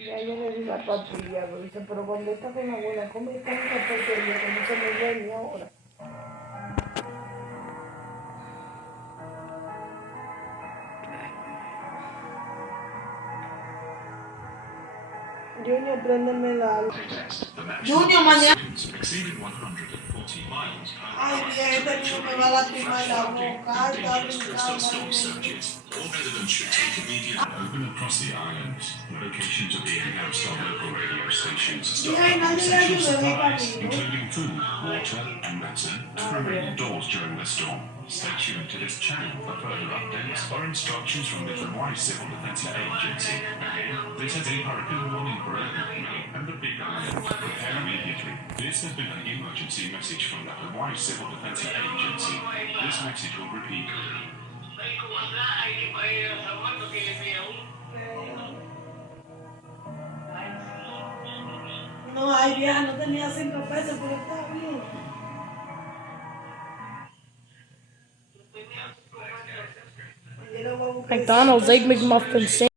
Ya yo le digo a Patria, lo dice, pero cuando está con la abuela, ¿cómo está esa porquería que no se me ve ni ahora? Junior, préndeme la luz. Junior, mañana. Ay, bien, este niño me va a lastimar la boca. Ay, está brincando. Open across the island, the locations are being announced on local radio stations. Ay, nadie le ayuda en el camino. Including food, water, and medicine to remain indoors during the storm. Stay tuned to this channel for further updates or instructions from the Hawaii Civil Defense Agency. Again, this is a hurricane warning for May and the Big Island. Prepare immediately. This has been an emergency message from the Hawaii Civil Defense Agency. This message will repeat. No, ay, vieja, no tenía 5 pesos, pero está bien. McDonald's Egg McMuffin